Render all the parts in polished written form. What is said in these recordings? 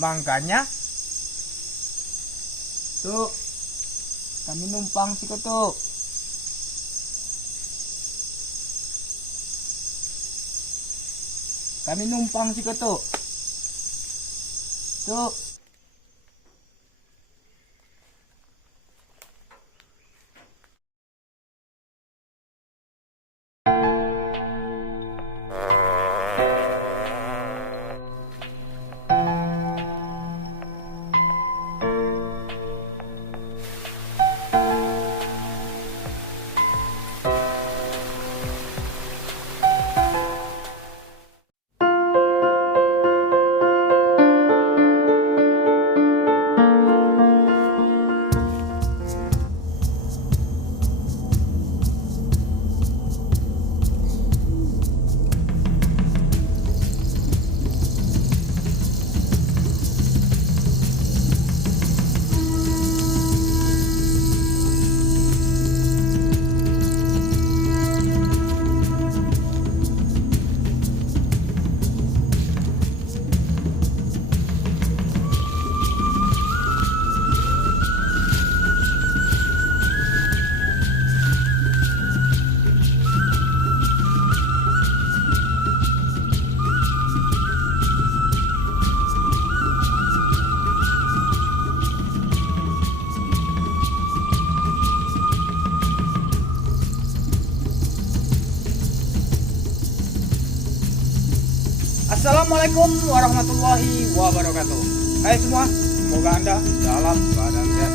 Makanya tuh kami numpang sih tuh. Kami numpang sih tuh. Tuh. Assalamualaikum warahmatullahi wabarakatuh. Hai semua, semoga Anda dalam keadaan sehat.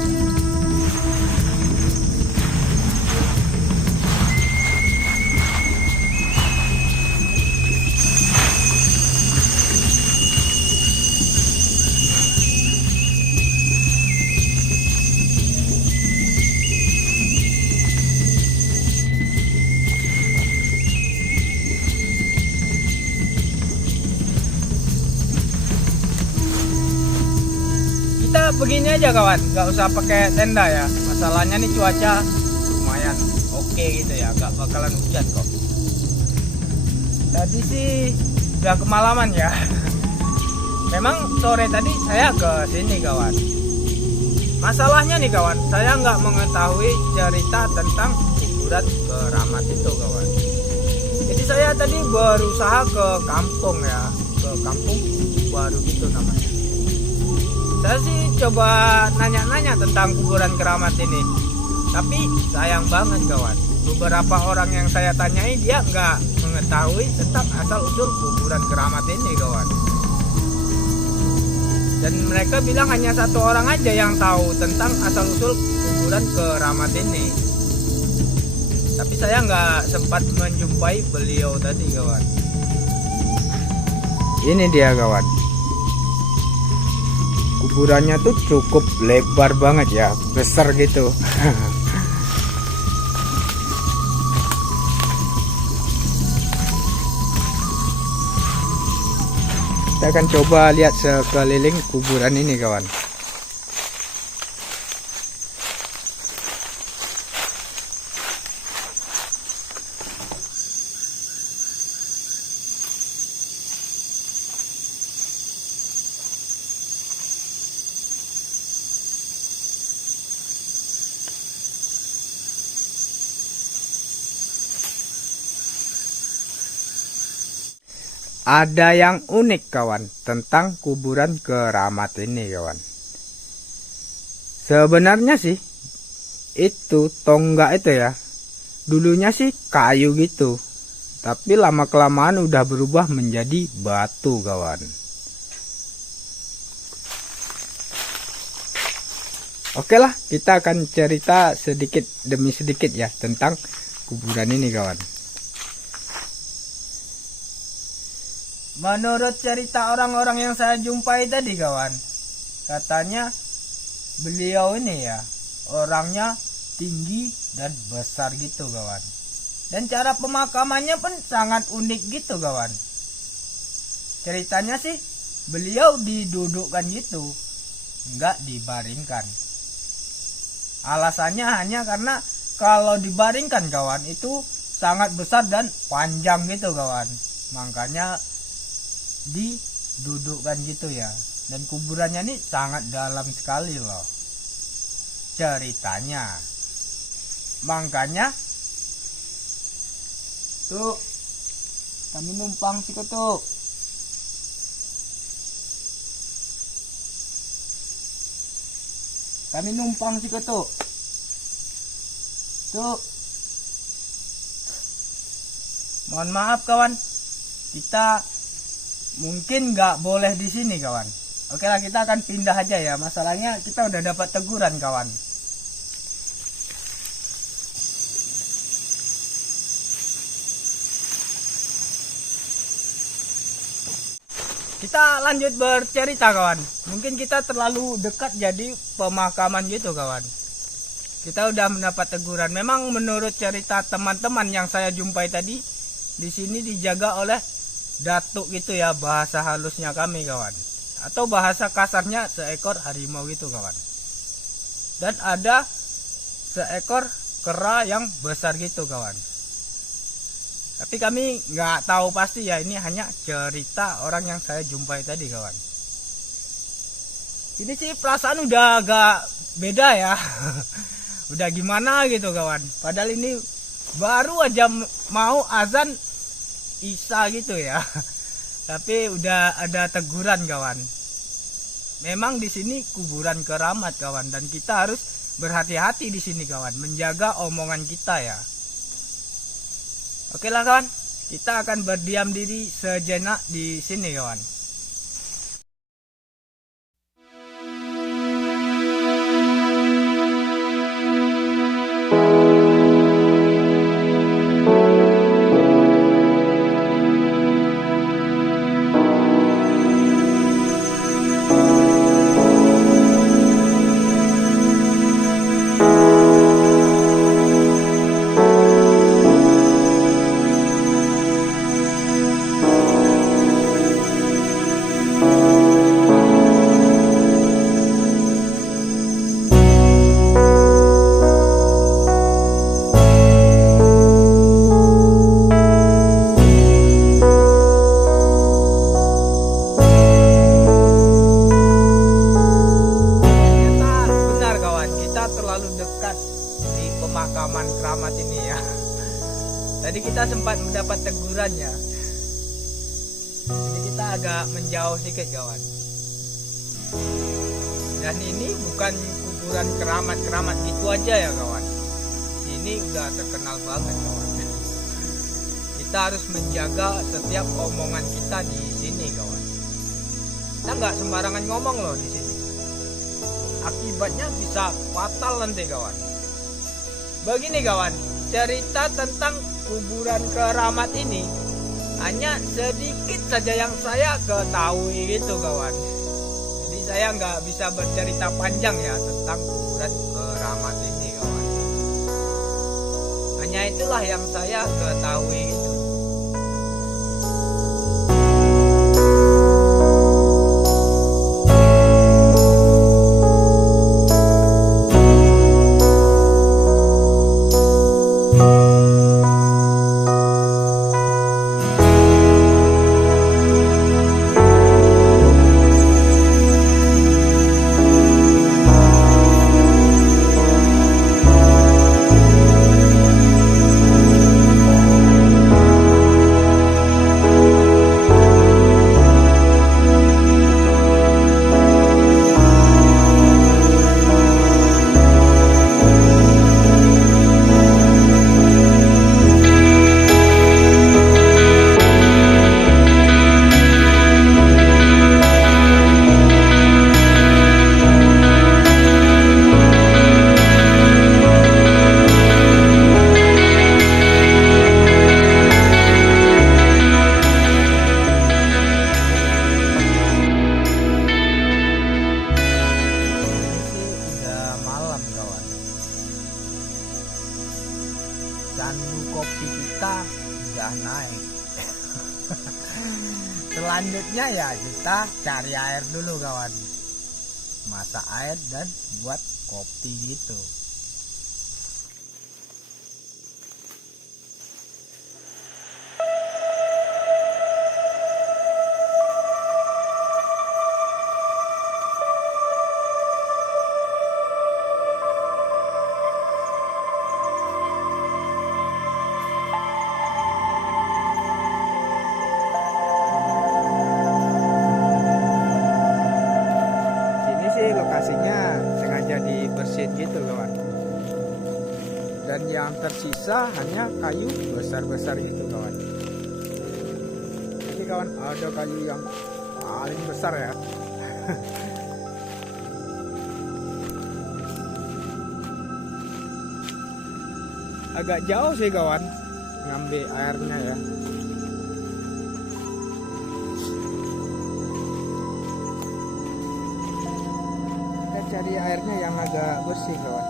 Begini aja kawan, nggak usah pakai tenda ya. Masalahnya nih cuaca lumayan oke gitu ya, nggak bakalan hujan kok. Tadi sih udah kemalaman ya. Memang sore tadi saya ke sini kawan. Masalahnya nih kawan, saya nggak mengetahui cerita tentang kuburan keramat itu kawan. Jadi saya tadi berusaha ke kampung ya, ke kampung baru gitu namanya. Saya sih coba nanya-nanya tentang kuburan keramat ini, tapi sayang banget kawan, beberapa orang yang saya tanyai dia nggak mengetahui tentang asal usul kuburan keramat ini kawan. Dan mereka bilang hanya satu orang aja yang tahu tentang asal usul kuburan keramat ini. Tapi saya nggak sempat menjumpai beliau tadi kawan. Ini dia kawan. Kuburannya tuh cukup lebar banget ya, besar gitu. Kita akan coba lihat sekeliling kuburan ini kawan. Ada yang unik kawan tentang kuburan keramat ini kawan. Sebenarnya sih itu tonggak itu ya, dulunya sih kayu gitu, tapi lama kelamaan udah berubah menjadi batu kawan. Oke lah, kita akan cerita sedikit demi sedikit ya tentang kuburan ini kawan. Menurut cerita orang-orang yang saya jumpai tadi kawan, katanya beliau ini ya orangnya tinggi dan besar gitu kawan. Dan cara pemakamannya pun sangat unik gitu kawan. Ceritanya sih beliau didudukkan gitu, nggak dibaringkan. Alasannya hanya karena kalau dibaringkan kawan itu sangat besar dan panjang gitu kawan. Makanya didudukkan gitu ya. Dan kuburannya ini sangat dalam sekali loh ceritanya. Makanya tuh kami numpang sih tuh. Kami numpang sih tuh. Tuh. Mohon maaf kawan. Kita mungkin nggak boleh di sini kawan. Oke lah, kita akan pindah aja ya. Masalahnya kita udah dapat teguran kawan. Kita lanjut bercerita kawan. Mungkin kita terlalu dekat jadi pemakaman gitu kawan. Kita udah mendapat teguran. Memang menurut cerita teman-teman yang saya jumpai tadi, di sini dijaga oleh datuk gitu ya, bahasa halusnya kami kawan. Atau bahasa kasarnya seekor harimau gitu kawan. Dan ada seekor kera yang besar gitu kawan. Tapi kami nggak tahu pasti ya, ini hanya cerita orang yang saya jumpai tadi kawan. Ini sih perasaan udah agak beda ya. Udah gimana gitu kawan. Padahal ini baru aja mau azan Isya gitu ya. Tapi udah ada teguran kawan. Memang di sini kuburan keramat kawan, dan kita harus berhati-hati di sini kawan, menjaga omongan kita ya. Oke lah kawan, kita akan berdiam diri sejenak di sini kawan. Pemakaman keramat ini ya. Tadi kita sempat mendapat tegurannya. Jadi kita agak menjauh sedikit kawan. Dan ini bukan kuburan keramat gitu aja ya kawan. Ini udah terkenal banget kawan. Kita harus menjaga setiap omongan kita di sini kawan. Kita nggak sembarangan ngomong loh di sini. Akibatnya bisa fatal nanti kawan. Begini kawan, cerita tentang kuburan keramat ini hanya sedikit saja yang saya ketahui gitu kawan. Jadi saya nggak bisa bercerita panjang ya tentang kuburan keramat ini kawan. Hanya itulah yang saya ketahui gitu. Candu kopi kita udah naik. Selanjutnya ya kita cari air dulu kawan. Masak air dan buat kopi gitu. dan yang tersisa hanya kayu besar-besar gitu kawan. Ini kawan, ada kayu yang paling besar ya. Agak jauh sih kawan ngambil airnya ya. Kita cari airnya yang agak bersih kawan.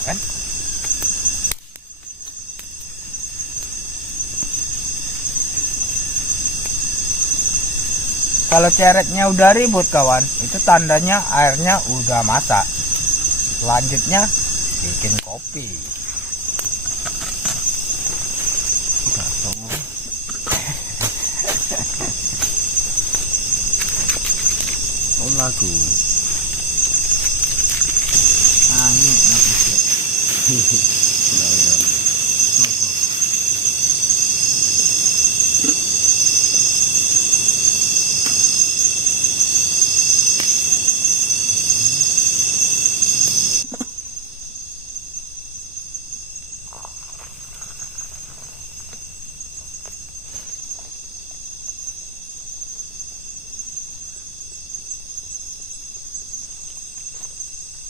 Kan? Kalau ceretnya udah ribut kawan, itu tandanya airnya udah masak. Selanjutnya bikin kopi. Oh lagu. Angin nanti sih.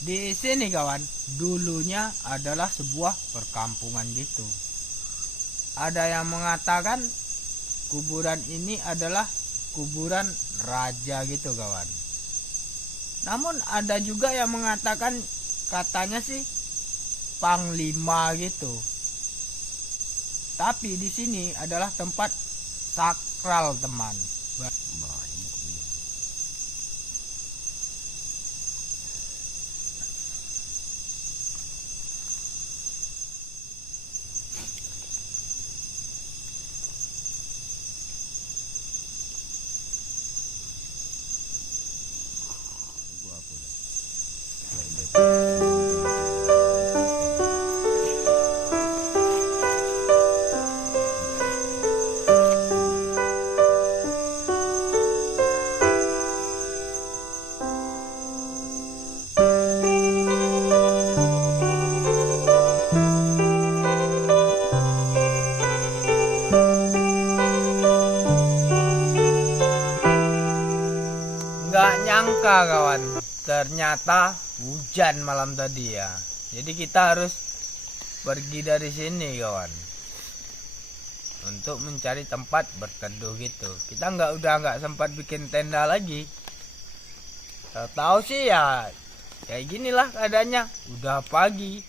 Di sini kawan, dulunya adalah sebuah perkampungan gitu. Ada yang mengatakan kuburan ini adalah kuburan raja gitu kawan. Namun ada juga yang mengatakan katanya sih panglima gitu. Tapi di sini adalah tempat sakral teman. Nggak nyangka kawan, ternyata hujan malam tadi ya. Jadi kita harus pergi dari sini kawan. untuk mencari tempat berteduh gitu. Kita udah nggak sempat bikin tenda lagi. Tahu sih ya kayak ginilah keadaannya. Udah pagi.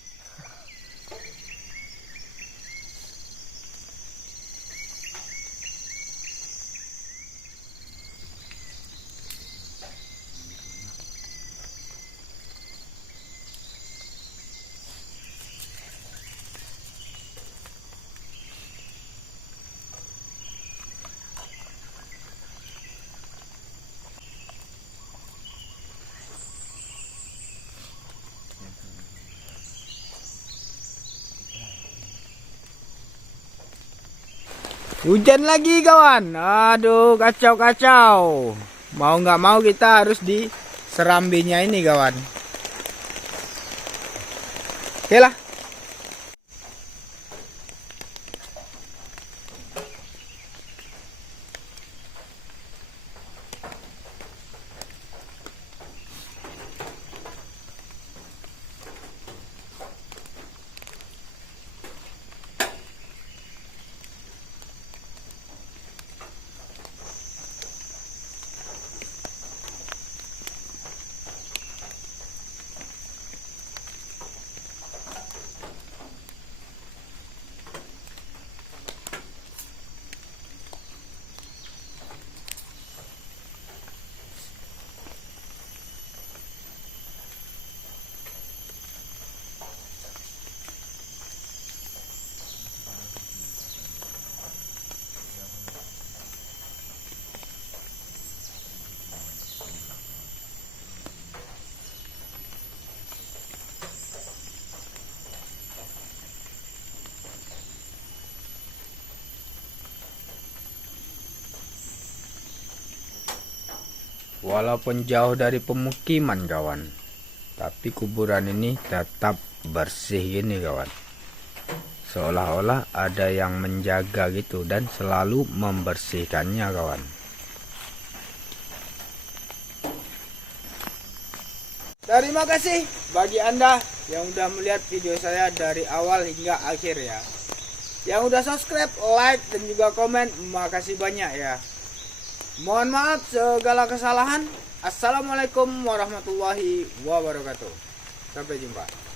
Hujan lagi kawan. Aduh, kacau. Mau nggak mau kita harus di serambinya ini kawan. Oke lah. Walaupun jauh dari pemukiman kawan, tapi kuburan ini tetap bersih gini kawan. Seolah-olah ada yang menjaga gitu dan selalu membersihkannya kawan. Terima kasih bagi Anda yang udah melihat video saya dari awal hingga akhir ya. Yang udah subscribe, like, dan juga komen, makasih banyak ya. Mohon maaf segala kesalahan. Assalamualaikum warahmatullahi wabarakatuh. Sampai jumpa.